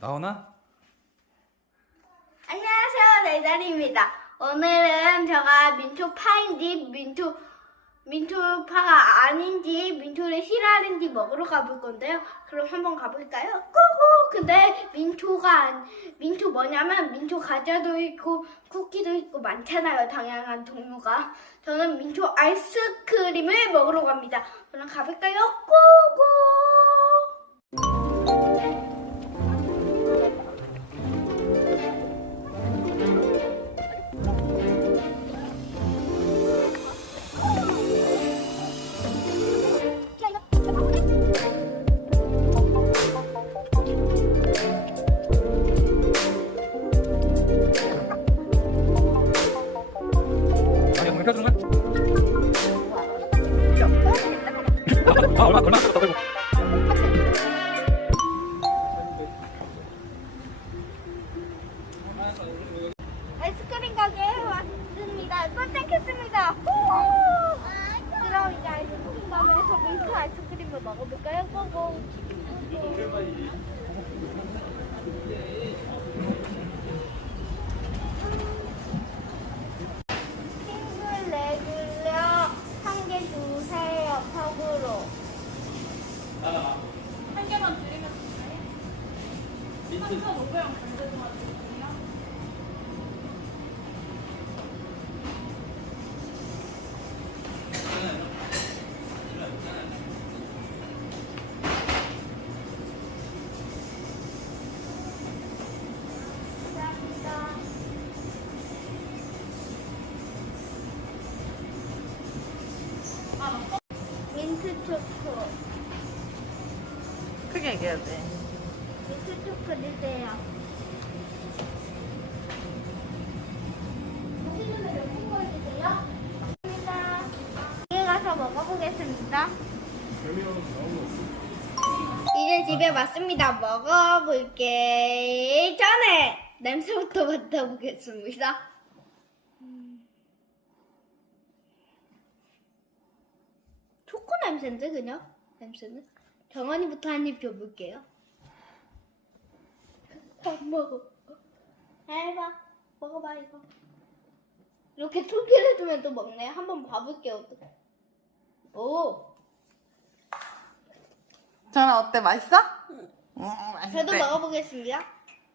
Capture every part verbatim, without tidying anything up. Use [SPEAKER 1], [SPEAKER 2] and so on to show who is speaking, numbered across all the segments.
[SPEAKER 1] 나오나?
[SPEAKER 2] 안녕하세요, 레이달입니다. 오늘은 제가 민초파인지 민초 민초파가 아닌지 민초를 싫어하는지 먹으러 가볼 건데요. 그럼 한번 가볼까요? 꾸꾸. 근데 민초가 안- 민초 뭐냐면 민초 과자도 있고 쿠키도 있고 많잖아요. 다양한 종류가. 저는 민초 아이스크림을 먹으러 갑니다. 그럼 가볼까요? 꾸꾸.
[SPEAKER 1] 아니 뭐 해주는 거야? 아 얼마 얼마 더 들고.
[SPEAKER 2] 아이스크림 가게에 왔습니다. 깜짝했습니다. 후! 그럼 이제 아이스크림 가게에서 민트 아이스크림을 먹어볼까요? 고고. 싱글 레귤러 한 개 주세요. 컵으로.
[SPEAKER 3] 한 개만 드리면 될까요? 삼천오백 원 반대도만 드릴게요.
[SPEAKER 2] 감사합니다. 민트 초코.
[SPEAKER 4] 크게 얘기해야 돼.
[SPEAKER 2] 민트 초코 주세요. 맛있는 거 몇 개 주세요. 감사합니다. 집에 가서 먹어보겠습니다. 이제 집에 왔습니다. 먹어볼게 전에 냄새부터 맡아보겠습니다. 음. 초코 냄새인데 그냥 냄새는 정원이부터 한 입 줘볼게요. 안 먹어. 해봐. 먹어봐 이거. 이렇게 소개를 해주면 또 먹네. 한번 봐볼게요. 어떡해. 오.
[SPEAKER 4] 전화 어때? 맛있어? 응. 음, 맛있대.
[SPEAKER 2] 저도 먹어보겠습니다.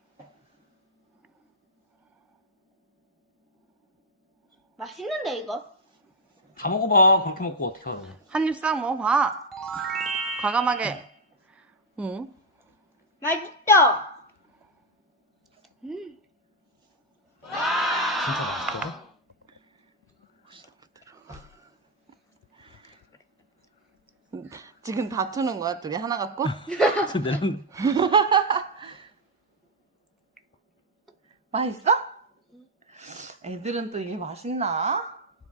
[SPEAKER 2] 맛있는데 이거?
[SPEAKER 1] 다 먹어봐. 그렇게 먹고 어떻게 알아?
[SPEAKER 4] 한입 싹 먹어봐. 과감하게. 응.
[SPEAKER 2] 맛있죠? 음.
[SPEAKER 1] 진짜 맛있거든?
[SPEAKER 4] 지금 다투는 거야? 둘이 하나 갖고?
[SPEAKER 1] 저 내는
[SPEAKER 4] 맛있어? 애들은 또 이게 맛있나?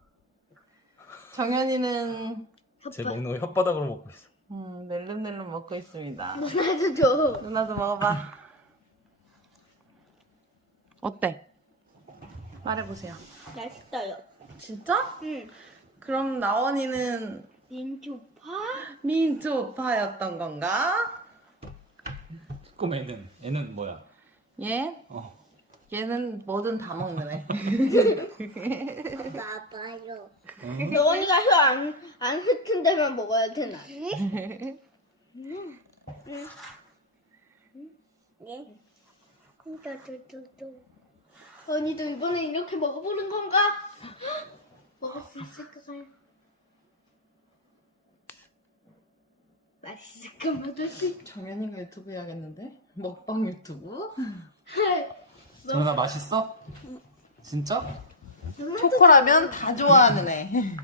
[SPEAKER 4] 정연이는
[SPEAKER 1] 제 먹는 거 혓바닥으로 먹고 있어.
[SPEAKER 4] 음, 낼름낼름 먹고 있습니다.
[SPEAKER 2] 누나도 줘.
[SPEAKER 4] 누나도 먹어봐. 어때? 말해보세요.
[SPEAKER 2] 맛있어요.
[SPEAKER 4] 진짜?
[SPEAKER 2] 응.
[SPEAKER 4] 그럼 나원이는
[SPEAKER 2] 민초파?
[SPEAKER 4] 민초파였던 건가?
[SPEAKER 1] 그럼 애는 애는 뭐야?
[SPEAKER 4] 얘?
[SPEAKER 1] 어.
[SPEAKER 4] 얘는 뭐든 다 먹는 애.
[SPEAKER 2] 봐봐요. 영원이가 혀안안 흩은 데만 먹어야 되나? 응? 응. 응. 응. 언니도 이번에 이렇게 먹어보는 건가? 먹을 수 있을까요? 맛있을까 먹을 수 있...
[SPEAKER 4] 정연이가 유튜브 해야겠는데? 먹방 유튜브?
[SPEAKER 1] 정연아 맛있어? 진짜?
[SPEAKER 4] 초코라면 다 좋아하는 애.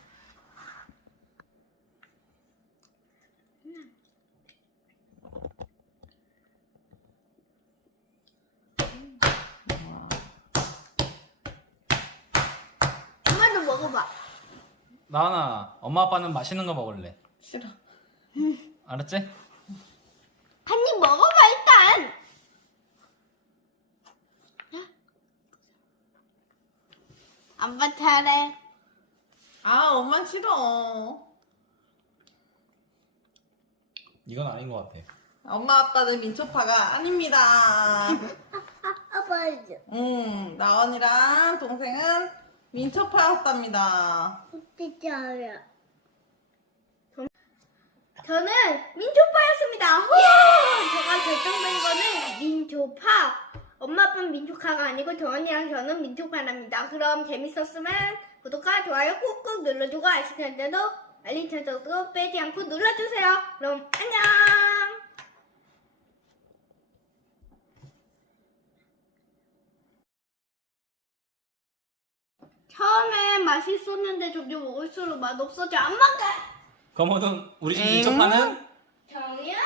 [SPEAKER 2] 엄마도 먹어봐.
[SPEAKER 1] 나은아, 엄마 아빠는 맛있는 거 먹을래.
[SPEAKER 4] 싫어.
[SPEAKER 1] 알았지?
[SPEAKER 2] 한 입 먹어봐 일단. 아빠 차례.
[SPEAKER 4] 아, 엄마 싫어.
[SPEAKER 1] 이건 아닌 것 같아.
[SPEAKER 4] 엄마 아빠는 민초파가 아닙니다.
[SPEAKER 2] 아빠 이제
[SPEAKER 4] 음, 나원이랑 동생은 민초파였답니다.
[SPEAKER 2] 어떻게 알아? 저는 민초파였습니다. 후! 제가 결정된 거는 민초파. 엄마 아빠는 민초파가 아니고 정원이랑 저는 민초파랍니다. 그럼 재밌었으면 구독과 좋아요 꾹꾹 눌러주고 알림 설정도 알림 설정도 빼지 않고 눌러주세요. 그럼 안녕. 처음엔 맛있었는데 점점 먹을수록 맛없어져. 안 먹게.
[SPEAKER 1] 그러면은 우리 집
[SPEAKER 4] 엥?
[SPEAKER 1] 민초파는
[SPEAKER 2] 정연